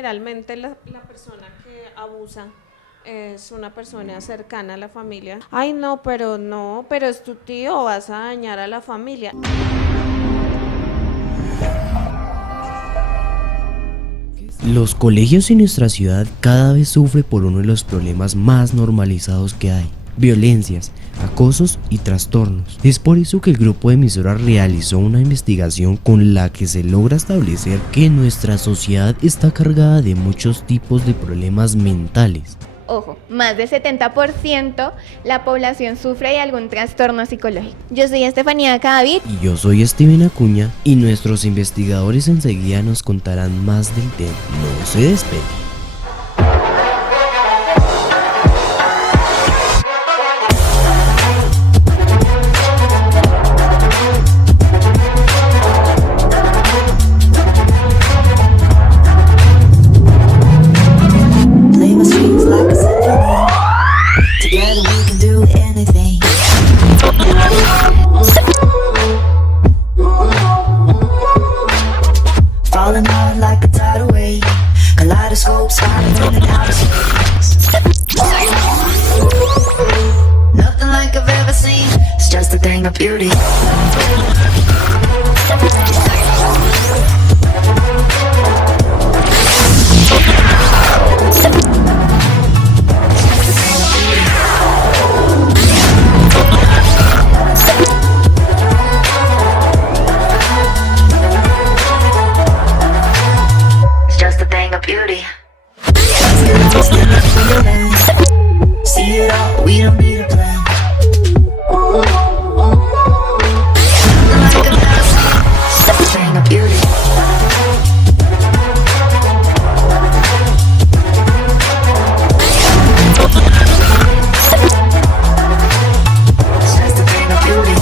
Generalmente la persona que abusa es una persona cercana a la familia. Ay, no, pero es tu tío, vas a dañar a la familia. Los colegios en nuestra ciudad cada vez sufren por uno de los problemas más normalizados que hay: violencias, acosos y trastornos. Es por eso que el grupo de emisoras realizó una investigación con la que se logra establecer que nuestra sociedad está cargada de muchos tipos de problemas mentales. Ojo, más del 70% la población sufre de algún trastorno psicológico. Yo soy Estefanía Cadavid. Y yo soy Steven Acuña y nuestros investigadores enseguida nos contarán más del tema. No se despeguen. Play my strings like a symphony. Together we can do anything. Falling hard like a tidal wave. Kaleidoscope spinning in the outer space. Nothing like I've ever seen. It's just a thing of beauty. It's just a thing of beauty. Let's get lost in the wonderland. See it all, we don't need a plan. Nothing like I've ever seen. It's just a thing of beauty. It's just a thing of beauty.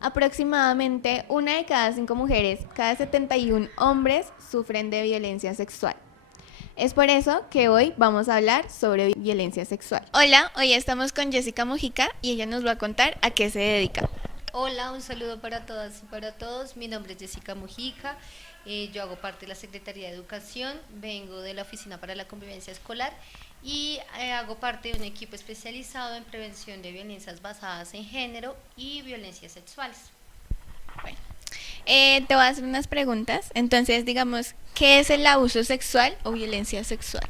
Aproximadamente 1 de cada 5 mujeres, cada 71 hombres sufren de violencia sexual. Es por eso que hoy vamos a hablar sobre violencia sexual. Hola, hoy estamos con Jessica Mujica y ella nos va a contar a qué se dedica. Hola, un saludo para todas y para todos. Mi nombre es Jessica Mujica. Yo hago parte de la Secretaría de Educación, vengo de la Oficina para la Convivencia Escolar y hago parte de un equipo especializado en prevención de violencias basadas en género y violencias sexuales. Bueno, te voy a hacer unas preguntas. Entonces, digamos, ¿qué es el abuso sexual o violencia sexual?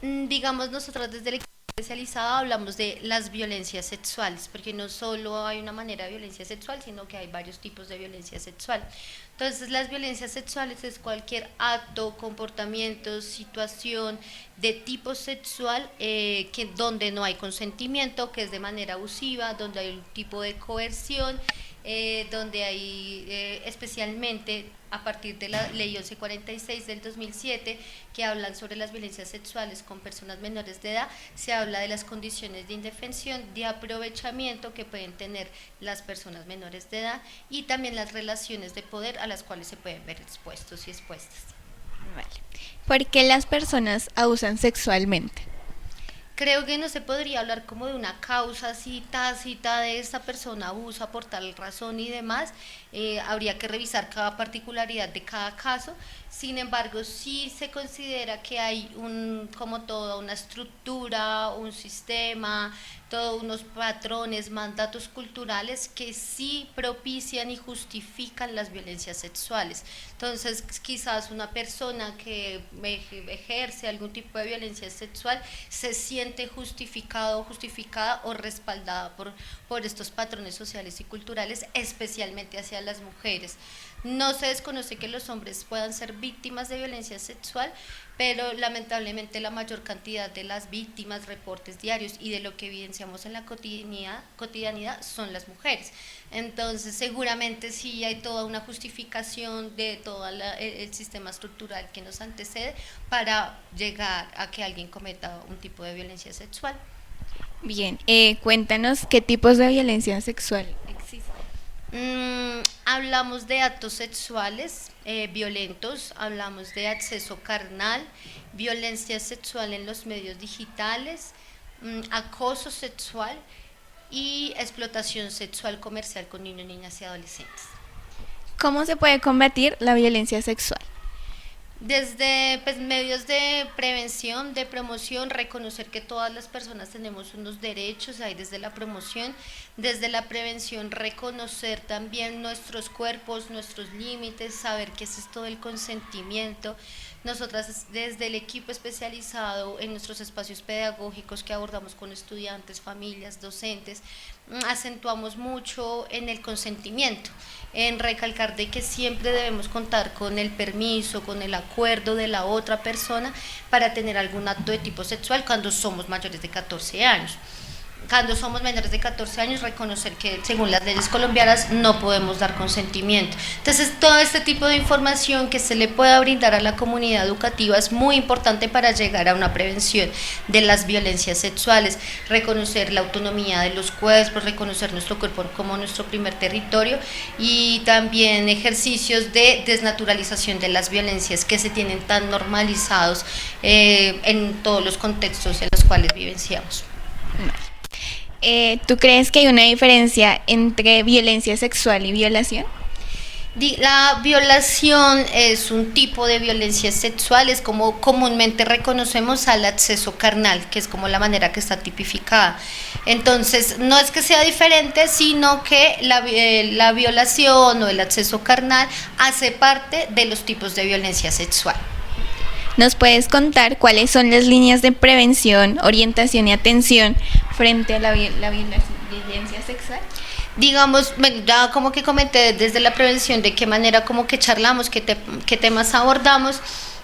Digamos, nosotros desde el equipo especializado hablamos de las violencias sexuales, porque no solo hay una manera de violencia sexual, sino que hay varios tipos de violencia sexual. Entonces, las violencias sexuales es cualquier acto, comportamiento, situación de tipo sexual donde no hay consentimiento, que es de manera abusiva, donde hay un tipo de coerción, donde hay especialmente a partir de la ley 1146 del 2007 que hablan sobre las violencias sexuales con personas menores de edad, se habla de las condiciones de indefensión, de aprovechamiento que pueden tener las personas menores de edad y también las relaciones de poder a las cuales se pueden ver expuestos y expuestas. Vale. ¿Por qué las personas abusan sexualmente? Creo que no se podría hablar como de una causa así tácita de esta persona abusa por tal razón y demás. Habría que revisar cada particularidad de cada caso. Sin embargo, sí se considera que hay como toda una estructura, un sistema, todos unos patrones, mandatos culturales que sí propician y justifican las violencias sexuales. Entonces, quizás una persona que ejerce algún tipo de violencia sexual se siente justificado, justificada o respaldada por estos patrones sociales y culturales, especialmente hacia las mujeres. No se desconoce que los hombres puedan ser víctimas de violencia sexual, pero lamentablemente la mayor cantidad de las víctimas, reportes diarios y de lo que evidenciamos en la cotidianidad son las mujeres. Entonces seguramente sí hay toda una justificación de todo el sistema estructural que nos antecede para llegar a que alguien cometa un tipo de violencia sexual. Bien, cuéntanos qué tipos de violencia sexual existen. Hablamos de actos sexuales violentos, hablamos de acceso carnal, violencia sexual en los medios digitales, acoso sexual y explotación sexual comercial con niños, niñas y adolescentes. ¿Cómo se puede combatir la violencia sexual? Desde pues, medios de prevención, de promoción, reconocer que todas las personas tenemos unos derechos, ahí desde la promoción, desde la prevención, reconocer también nuestros cuerpos, nuestros límites, saber qué es esto del consentimiento. Nosotras desde el equipo especializado en nuestros espacios pedagógicos que abordamos con estudiantes, familias, docentes, acentuamos mucho en el consentimiento, en recalcar de que siempre debemos contar con el permiso, con el acuerdo de la otra persona para tener algún acto de tipo sexual cuando somos mayores de 14 años. Cuando somos menores de 14 años, reconocer que según las leyes colombianas no podemos dar consentimiento. Entonces, todo este tipo de información que se le pueda brindar a la comunidad educativa es muy importante para llegar a una prevención de las violencias sexuales, reconocer la autonomía de los cuerpos, reconocer nuestro cuerpo como nuestro primer territorio y también ejercicios de desnaturalización de las violencias que se tienen tan normalizados en todos los contextos en los cuales vivenciamos. ¿Tú crees que hay una diferencia entre violencia sexual y violación? La violación es un tipo de violencia sexual, es como comúnmente reconocemos al acceso carnal, que es como la manera que está tipificada. Entonces, no es que sea diferente, sino que la violación o el acceso carnal hace parte de los tipos de violencia sexual. ¿Nos puedes contar cuáles son las líneas de prevención, orientación y atención frente a la violencia sexual? Digamos, bueno, ya como que comenté desde la prevención de qué manera como que charlamos, qué temas abordamos.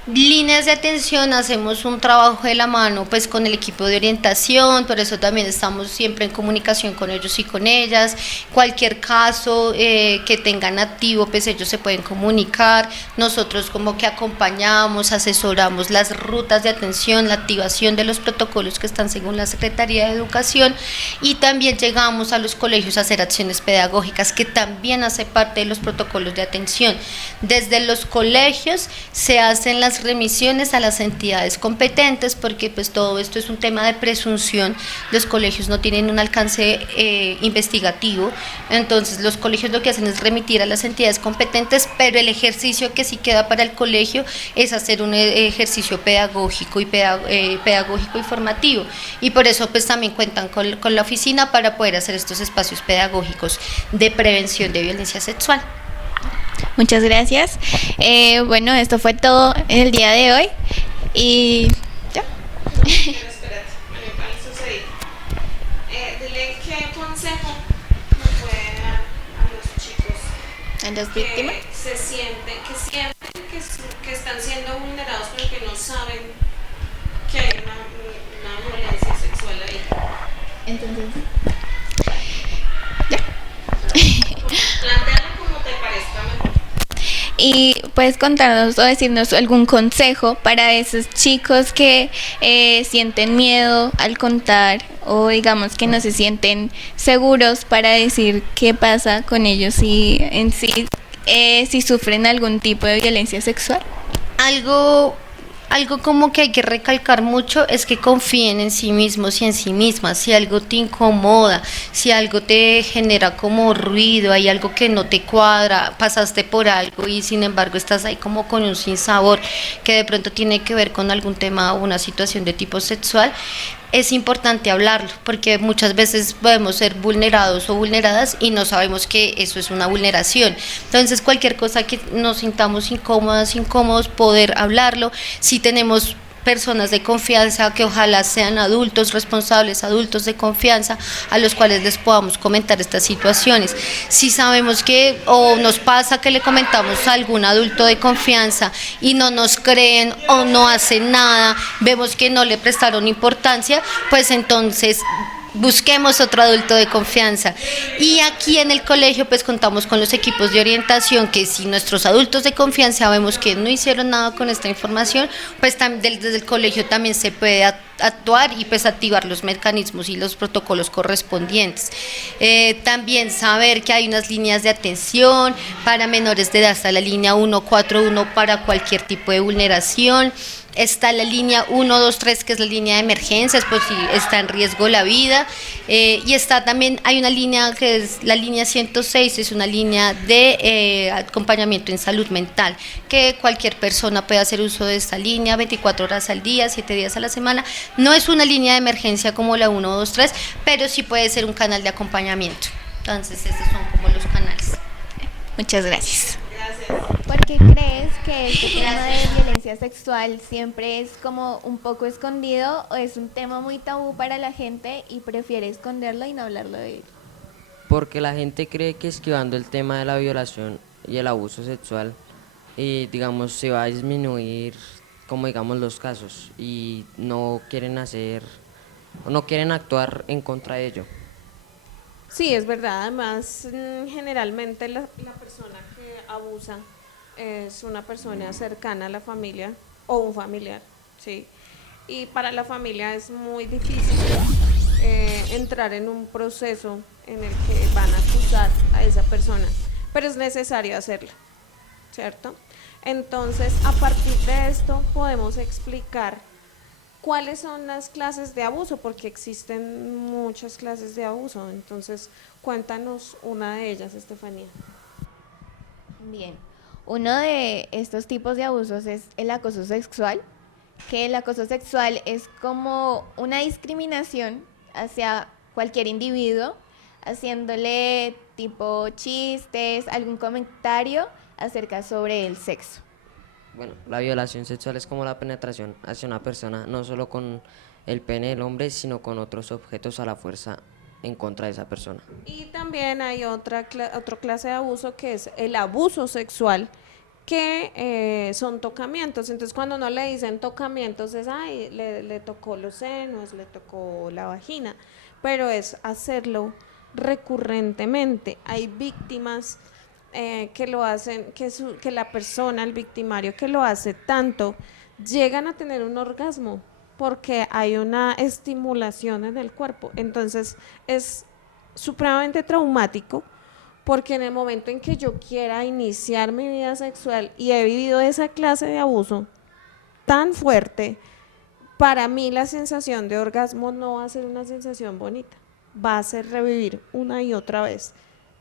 Líneas de atención, hacemos un trabajo de la mano pues con el equipo de orientación, por eso también estamos siempre en comunicación con ellos y con ellas. Cualquier caso que tengan activo, pues ellos se pueden comunicar. Nosotros como que acompañamos, asesoramos las rutas de atención, la activación de los protocolos que están según la Secretaría de Educación, y también llegamos a los colegios a hacer acciones pedagógicas que también hace parte de los protocolos de atención. Desde los colegios se hacen las remisiones a las entidades competentes, porque pues todo esto es un tema de presunción. Los colegios no tienen un alcance investigativo, entonces los colegios lo que hacen es remitir a las entidades competentes, pero el ejercicio que sí queda para el colegio es hacer un ejercicio pedagógico y formativo, y por eso pues también cuentan con la oficina para poder hacer estos espacios pedagógicos de prevención de violencia sexual. Muchas gracias. Bueno, esto fue todo el día de hoy y ya. Pero espérate, me sucedió. Dile qué consejo me puede dar a los chicos ¿A las víctimas? que sienten que están siendo vulnerados, pero que no saben que hay una violencia sexual ahí. Entonces, Plantéalo como te parezca mejor. y puedes contarnos o decirnos algún consejo para esos chicos que sienten miedo al contar, o digamos que no se sienten seguros para decir qué pasa con ellos y en sí si sufren algún tipo de violencia sexual. Algo como que hay que recalcar mucho es que confíen en sí mismos y en sí mismas. Si algo te incomoda, si algo te genera como ruido, hay algo que no te cuadra, pasaste por algo y sin embargo estás ahí como con un sinsabor que de pronto tiene que ver con algún tema o una situación de tipo sexual, es importante hablarlo, porque muchas veces podemos ser vulnerados o vulneradas y no sabemos que eso es una vulneración. Entonces, cualquier cosa que nos sintamos incómodos, poder hablarlo. Si tenemos personas de confianza, que ojalá sean adultos responsables, adultos de confianza, a los cuales les podamos comentar estas situaciones. Si sabemos que o nos pasa que le comentamos a algún adulto de confianza y no nos creen o no hacen nada, vemos que no le prestaron importancia, pues entonces busquemos otro adulto de confianza. Y aquí en el colegio pues contamos con los equipos de orientación, que si nuestros adultos de confianza vemos que no hicieron nada con esta información, pues desde el colegio también se puede actuar y pues activar los mecanismos y los protocolos correspondientes. También saber que hay unas líneas de atención para menores de edad, hasta la línea 141 para cualquier tipo de vulneración. Está la línea 123, que es la línea de emergencias, pues si está en riesgo la vida. Y está también, hay una línea que es la línea 106, es una línea de acompañamiento en salud mental, que cualquier persona puede hacer uso de esta línea 24 horas al día, 7 días a la semana. No es una línea de emergencia como la 123, pero sí puede ser un canal de acompañamiento. Entonces, estos son como los canales. Muchas gracias. ¿Por qué crees que este tema de violencia sexual siempre es como un poco escondido o es un tema muy tabú para la gente y prefiere esconderlo y no hablarlo de él? Porque la gente cree que esquivando el tema de la violación y el abuso sexual, digamos, se va a disminuir, como digamos, los casos y no quieren hacer, o no quieren actuar en contra de ello. Sí, es verdad. Además, generalmente la persona que abusa es una persona cercana a la familia o un familiar, ¿sí? Y para la familia es muy difícil entrar en un proceso en el que van a acusar a esa persona, pero es necesario hacerlo, ¿cierto? Entonces, a partir de esto podemos explicar cuáles son las clases de abuso, porque existen muchas clases de abuso. Entonces, cuéntanos una de ellas, Estefanía. Bien, uno de estos tipos de abusos es el acoso sexual, que el acoso sexual es como una discriminación hacia cualquier individuo, haciéndole tipo chistes, algún comentario acerca sobre el sexo. Bueno, la violación sexual es como la penetración hacia una persona, no solo con el pene del hombre, sino con otros objetos a la fuerza en contra de esa persona. Y también hay otra clase de abuso que es el abuso sexual, que son tocamientos. Entonces, cuando no le dicen tocamientos es, ay, le tocó los senos, le tocó la vagina, pero es hacerlo recurrentemente. Hay víctimas que lo hacen, que la persona, el victimario que lo hace tanto, llegan a tener un orgasmo porque hay una estimulación en el cuerpo. Entonces es supremamente traumático, porque en el momento en que yo quiera iniciar mi vida sexual y he vivido esa clase de abuso tan fuerte, para mí la sensación de orgasmo no va a ser una sensación bonita, va a ser revivir una y otra vez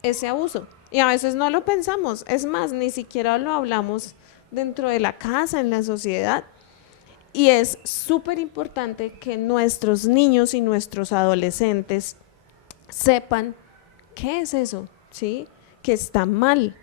ese abuso. Y a veces no lo pensamos, es más, ni siquiera lo hablamos dentro de la casa, en la sociedad. Y es súper importante que nuestros niños y nuestros adolescentes sepan qué es eso, ¿sí? Que está mal,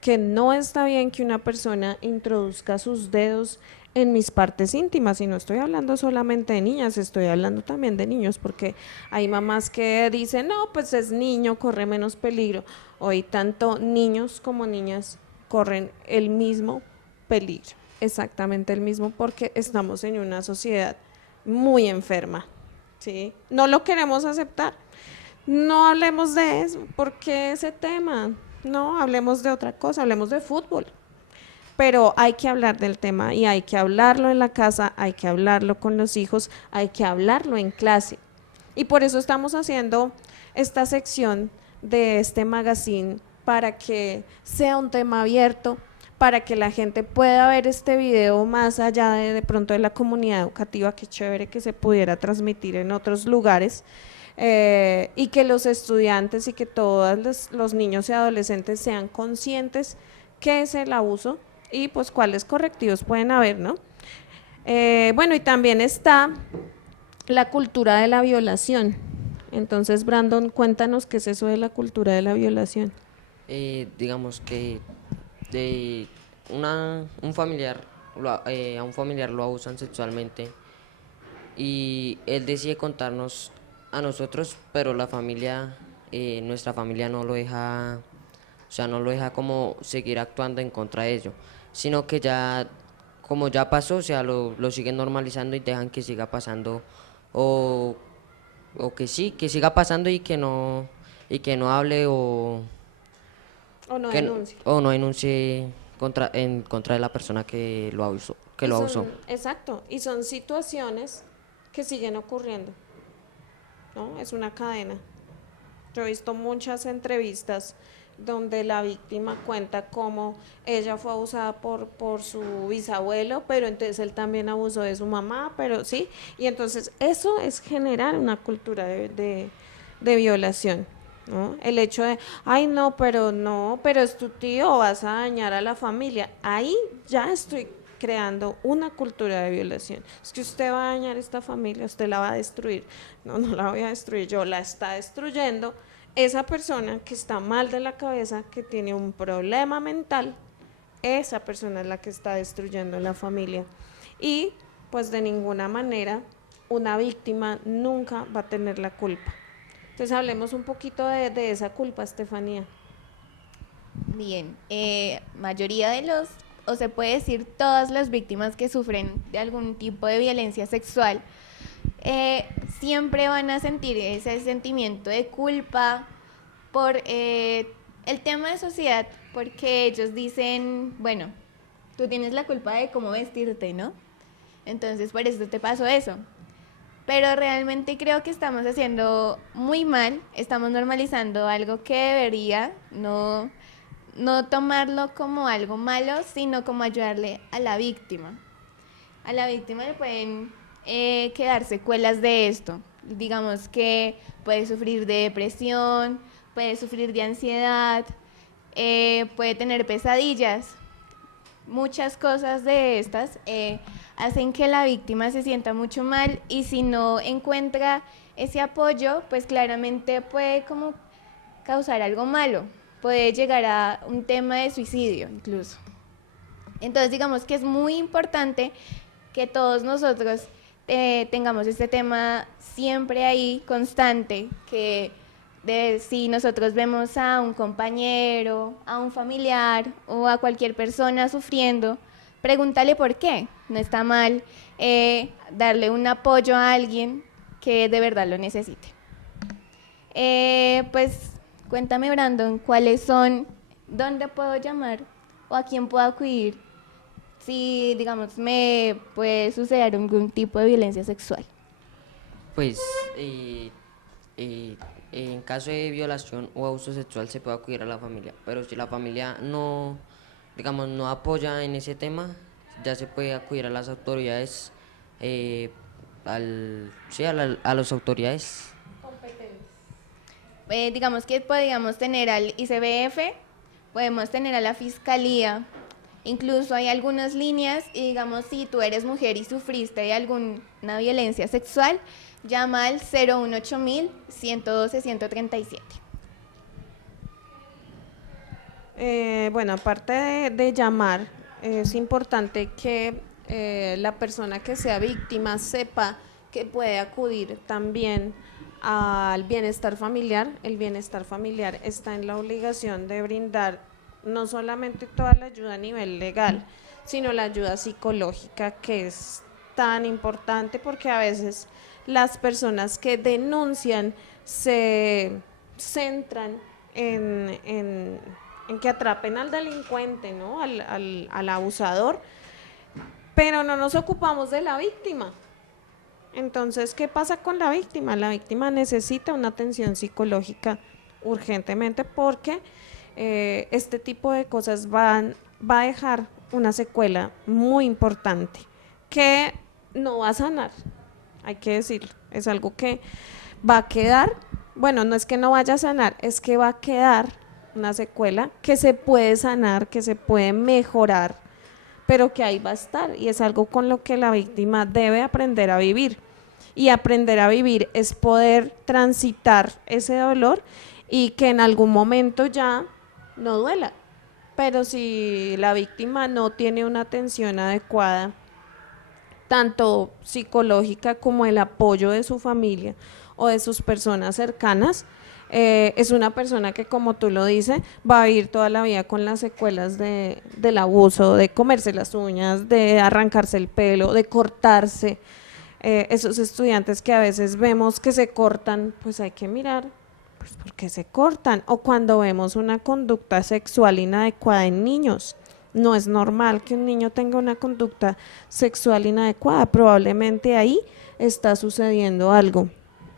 que no está bien que una persona introduzca sus dedos en mis partes íntimas. Y no estoy hablando solamente de niñas, estoy hablando también de niños, porque hay mamás que dicen, no, pues es niño, corre menos peligro. Hoy tanto niños como niñas corren el mismo peligro, exactamente el mismo, porque estamos en una sociedad muy enferma, ¿sí? No lo queremos aceptar. No hablemos de eso, porque ese tema, no, hablemos de otra cosa, hablemos de fútbol. Pero hay que hablar del tema y hay que hablarlo en la casa, hay que hablarlo con los hijos, hay que hablarlo en clase. Y por eso estamos haciendo esta sección de este magazine, para que sea un tema abierto, para que la gente pueda ver este video más allá de pronto de la comunidad educativa. Qué chévere que se pudiera transmitir en otros lugares. Y que los estudiantes y que todos los niños y adolescentes sean conscientes qué es el abuso y pues cuáles correctivos pueden haber, ¿no? Bueno, y también está la cultura de la violación. Entonces, Brandon, cuéntanos qué es eso de la cultura de la violación. Digamos que de un familiar, a un familiar lo abusan sexualmente y él decide contarnos a nosotros, pero la familia, nuestra familia no lo deja, o sea, no lo deja como seguir actuando en contra de ello, sino que ya, como ya pasó, o sea, lo siguen normalizando y dejan que siga pasando, o que sí, que siga pasando y que no hable O no que denuncie. o no denuncie en contra de la persona que lo abusó, Y exacto, y son situaciones que siguen ocurriendo, ¿no? Es una cadena. Yo he visto muchas entrevistas donde la víctima cuenta cómo ella fue abusada por su bisabuelo, pero entonces él también abusó de su mamá, pero sí, y entonces eso es generar una cultura de violación, ¿no? El hecho de, ay no, pero es tu tío, vas a dañar a la familia, ahí ya estoy creando una cultura de violación. Es que usted va a dañar esta familia, usted la va a destruir. No, no la voy a destruir, yo la está destruyendo esa persona que está mal de la cabeza, que tiene un problema mental, esa persona es la que está destruyendo la familia. Y pues de ninguna manera una víctima nunca va a tener la culpa. Entonces hablemos un poquito de esa culpa, Estefanía. Bien, mayoría de los, o se puede decir todas las víctimas que sufren de algún tipo de violencia sexual, siempre van a sentir ese sentimiento de culpa por el tema de sociedad, porque ellos dicen, bueno, tú tienes la culpa de cómo vestirte, ¿no? Entonces por eso te pasó eso. Pero realmente creo que estamos haciendo muy mal, estamos normalizando algo que debería no tomarlo como algo malo, sino como ayudarle a la víctima. A la víctima le pueden quedar secuelas de esto. Digamos que puede sufrir de depresión, puede sufrir de ansiedad, puede tener pesadillas. Muchas cosas de estas hacen que la víctima se sienta mucho mal, y si no encuentra ese apoyo, pues claramente puede como causar algo malo, puede llegar a un tema de suicidio incluso. Entonces digamos que es muy importante que todos nosotros tengamos este tema siempre ahí constante, que si nosotros vemos a un compañero, a un familiar o a cualquier persona sufriendo, pregúntale por qué. No está mal darle un apoyo a alguien que de verdad lo necesite. Pues cuéntame, Brandon, ¿cuáles son, dónde puedo llamar o a quién puedo acudir si, digamos, me puede suceder algún tipo de violencia sexual? Pues en caso de violación o abuso sexual se puede acudir a la familia, pero si la familia no, digamos, no apoya en ese tema, ya se puede acudir a las autoridades, a las autoridades. Digamos que podríamos tener al ICBF, podemos tener a la Fiscalía, incluso hay algunas líneas, y digamos, si tú eres mujer y sufriste de alguna violencia sexual, llama al 018.000 112 137. Bueno, aparte de llamar, es importante que la persona que sea víctima sepa que puede acudir también al bienestar familiar. El bienestar familiar está en la obligación de brindar no solamente toda la ayuda a nivel legal, sino la ayuda psicológica, que es tan importante, porque a veces las personas que denuncian se centran en que atrapen al delincuente, ¿no? al abusador, pero no nos ocupamos de la víctima. Entonces, ¿qué pasa con la víctima? La víctima necesita una atención psicológica urgentemente, porque este tipo de cosas va a dejar una secuela muy importante que no va a sanar, hay que decirlo. Es algo que va a quedar, bueno, no es que no vaya a sanar, es que va a quedar una secuela que se puede sanar, que se puede mejorar, pero que ahí va a estar, y es algo con lo que la víctima debe aprender a vivir. Y aprender a vivir es poder transitar ese dolor y que en algún momento ya no duela. Pero si la víctima no tiene una atención adecuada, tanto psicológica como el apoyo de su familia o de sus personas cercanas, es una persona que, como tú lo dices, va a vivir toda la vida con las secuelas del abuso, de comerse las uñas, de arrancarse el pelo, de cortarse. Esos estudiantes que a veces vemos que se cortan, pues hay que mirar pues por qué se cortan. O cuando vemos una conducta sexual inadecuada en niños. No es normal que un niño tenga una conducta sexual inadecuada, probablemente ahí está sucediendo algo.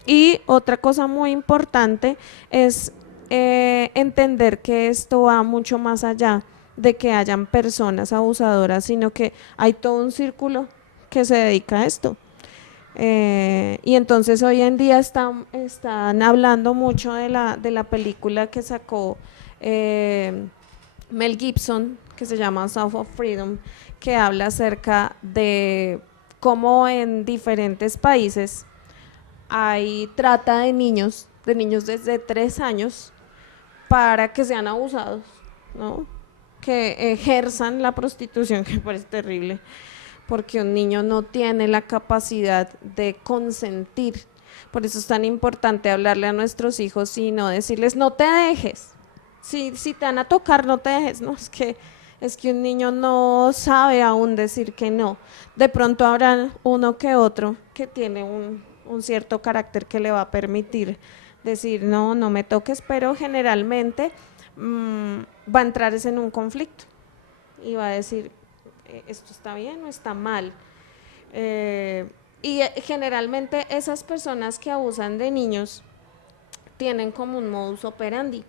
Y otra cosa muy importante es entender que esto va mucho más allá de que hayan personas abusadoras, sino que hay todo un círculo que se dedica a esto. Y entonces hoy en día están hablando mucho de la película que sacó Mel Gibson, que se llama South of Freedom, que habla acerca de cómo en diferentes países hay trata de niños desde 3 años para que sean abusados, ¿no? Que ejerzan la prostitución, que parece terrible, porque un niño no tiene la capacidad de consentir. Por eso es tan importante hablarle a nuestros hijos y no decirles, no te dejes. Si te van a tocar, no te dejes. No, es que un niño no sabe aún decir que no. De pronto habrá uno que otro que tiene un cierto carácter que le va a permitir decir, no, no me toques, pero generalmente va a entrar en un conflicto y va a decir, esto está bien o está mal. Generalmente esas personas que abusan de niños tienen como un modus operandi.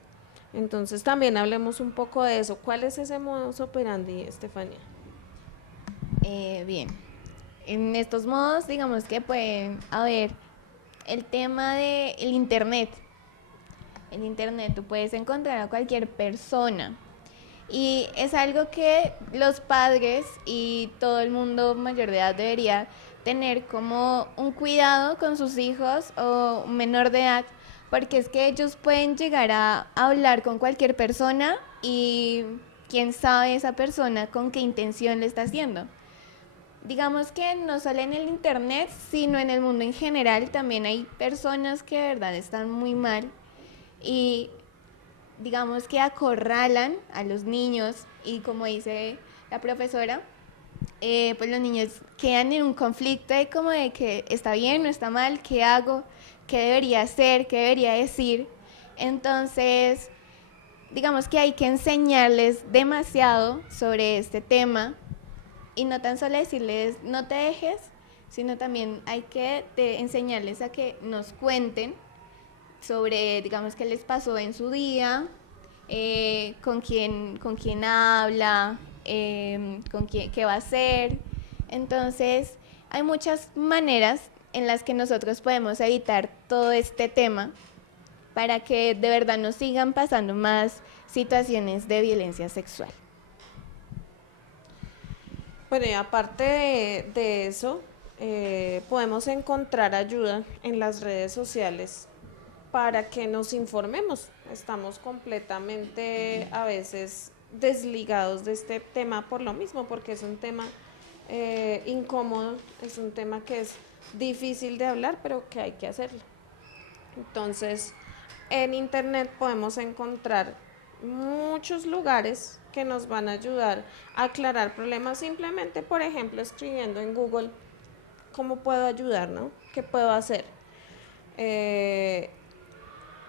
Entonces también hablemos un poco de eso. ¿Cuál es ese modus operandi, Estefanía? Bien, en estos modos digamos que pueden haber el tema del internet. En internet tú puedes encontrar a cualquier persona y es algo que los padres y todo el mundo mayor de edad debería tener como un cuidado con sus hijos o un menor de edad, porque es que ellos pueden llegar a hablar con cualquier persona y quién sabe esa persona con qué intención le está haciendo. Digamos que no solo en el internet, sino en el mundo en general también hay personas que de verdad están muy mal y digamos que acorralan a los niños y como dice la profesora, pues los niños quedan en un conflicto de como de que está bien, no está mal, qué hago, qué debería hacer, qué debería decir. Entonces, digamos que hay que enseñarles demasiado sobre este tema y no tan solo decirles no te dejes, sino también hay que enseñarles a que nos cuenten sobre, digamos, qué les pasó en su día, con quién habla, qué va a hacer. Entonces, hay muchas maneras en las que nosotros podemos evitar todo este tema para que de verdad no sigan pasando más situaciones de violencia sexual. Bueno, y aparte de eso, podemos encontrar ayuda en las redes sociales para que nos informemos. Estamos completamente a veces desligados de este tema por lo mismo, porque es un tema incómodo, es un tema que es difícil de hablar, pero que hay que hacerlo. Entonces, en internet podemos encontrar muchos lugares que nos van a ayudar a aclarar problemas simplemente, por ejemplo, escribiendo en Google cómo puedo ayudar, ¿no? ¿Qué puedo hacer?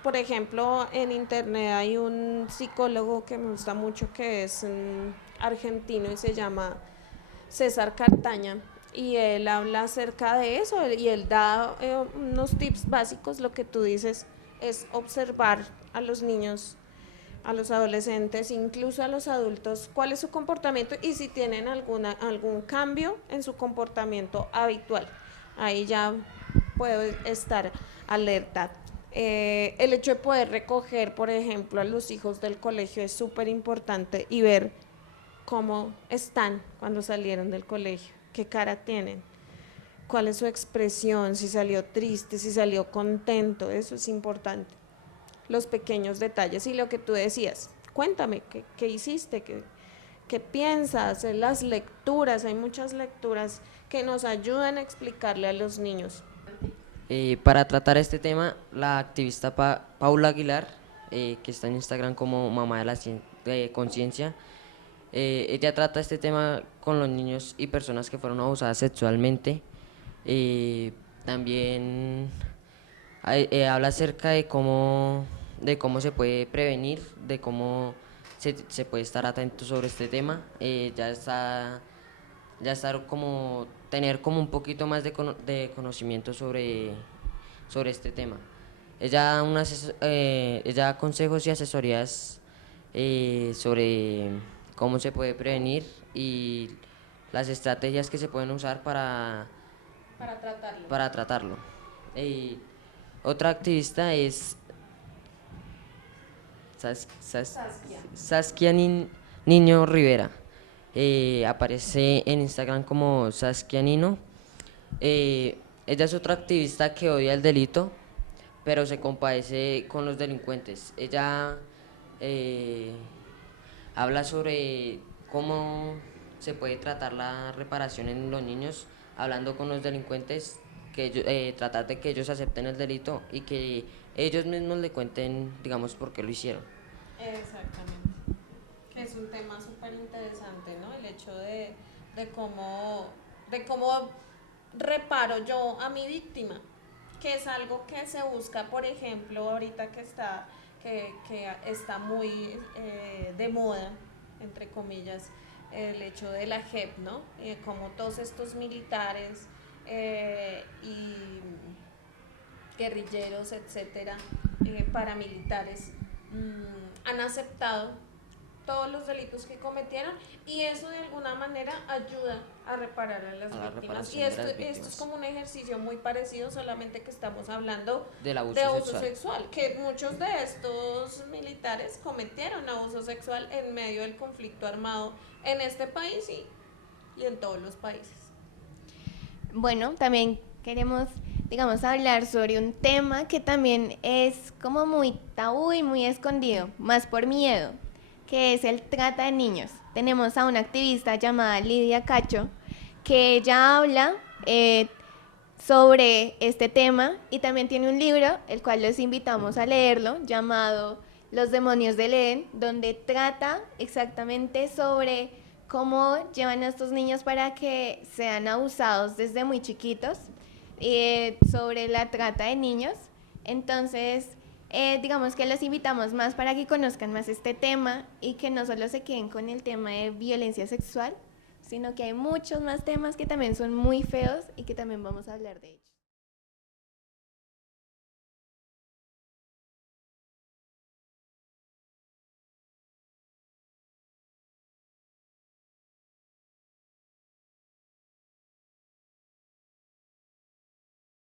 Por ejemplo, en internet hay un psicólogo que me gusta mucho que es argentino y se llama César Cartaña y él habla acerca de eso y él da unos tips básicos. Lo que tú dices es observar a los niños, a los adolescentes, incluso a los adultos, cuál es su comportamiento y si tienen algún cambio en su comportamiento habitual. Ahí ya puedo estar alerta. El hecho de poder recoger, por ejemplo, a los hijos del colegio es súper importante y ver cómo están cuando salieron del colegio, qué cara tienen, cuál es su expresión, si salió triste, si salió contento, eso es importante. Los pequeños detalles y lo que tú decías, cuéntame, ¿qué hiciste? ¿Qué piensas? Las lecturas, hay muchas lecturas que nos ayudan a explicarle a los niños. Para tratar este tema, la activista Paula Aguilar, que está en Instagram como Mamá de Conciencia, ella trata este tema con los niños y personas que fueron abusadas sexualmente. También habla acerca de cómo se puede prevenir, de cómo se puede estar atento sobre este tema. Tener como un poquito más de conocimiento sobre este tema. Ella da, ella da consejos y asesorías sobre cómo se puede prevenir y las estrategias que se pueden usar para tratarlo. Y otra activista es Saskia Niño Rivera. Aparece en Instagram como Saskia Nino. Ella es otra activista que odia el delito, pero se compadece con los delincuentes. Ella habla sobre cómo se puede tratar la reparación en los niños, hablando con los delincuentes, tratar de que ellos acepten el delito y que ellos mismos le cuenten, digamos, por qué lo hicieron. Exactamente. Que es un tema súper interesante, ¿no? El hecho de cómo reparo yo a mi víctima, que es algo que se busca, por ejemplo, ahorita que está muy de moda, entre comillas, el hecho de la JEP, ¿no? Como todos estos militares y guerrilleros, etcétera, paramilitares, han aceptado todos los delitos que cometieron y eso de alguna manera ayuda a reparar a las víctimas. Y esto es como un ejercicio muy parecido, solamente que estamos hablando Del abuso de abuso sexual. sexual, que muchos de estos militares cometieron abuso sexual en medio del conflicto armado en este país y en todos los países. Bueno, también queremos, digamos, hablar sobre un tema que también es como muy tabú y muy escondido, más por miedo, que es el trata de niños. Tenemos a una activista llamada Lidia Cacho, que ella habla sobre este tema y también tiene un libro, el cual los invitamos a leerlo, llamado Los demonios del Edén, donde trata exactamente sobre cómo llevan a estos niños para que sean abusados desde muy chiquitos, sobre la trata de niños. Entonces, digamos que los invitamos más para que conozcan más este tema y que no solo se queden con el tema de violencia sexual, sino que hay muchos más temas que también son muy feos y que también vamos a hablar de ellos.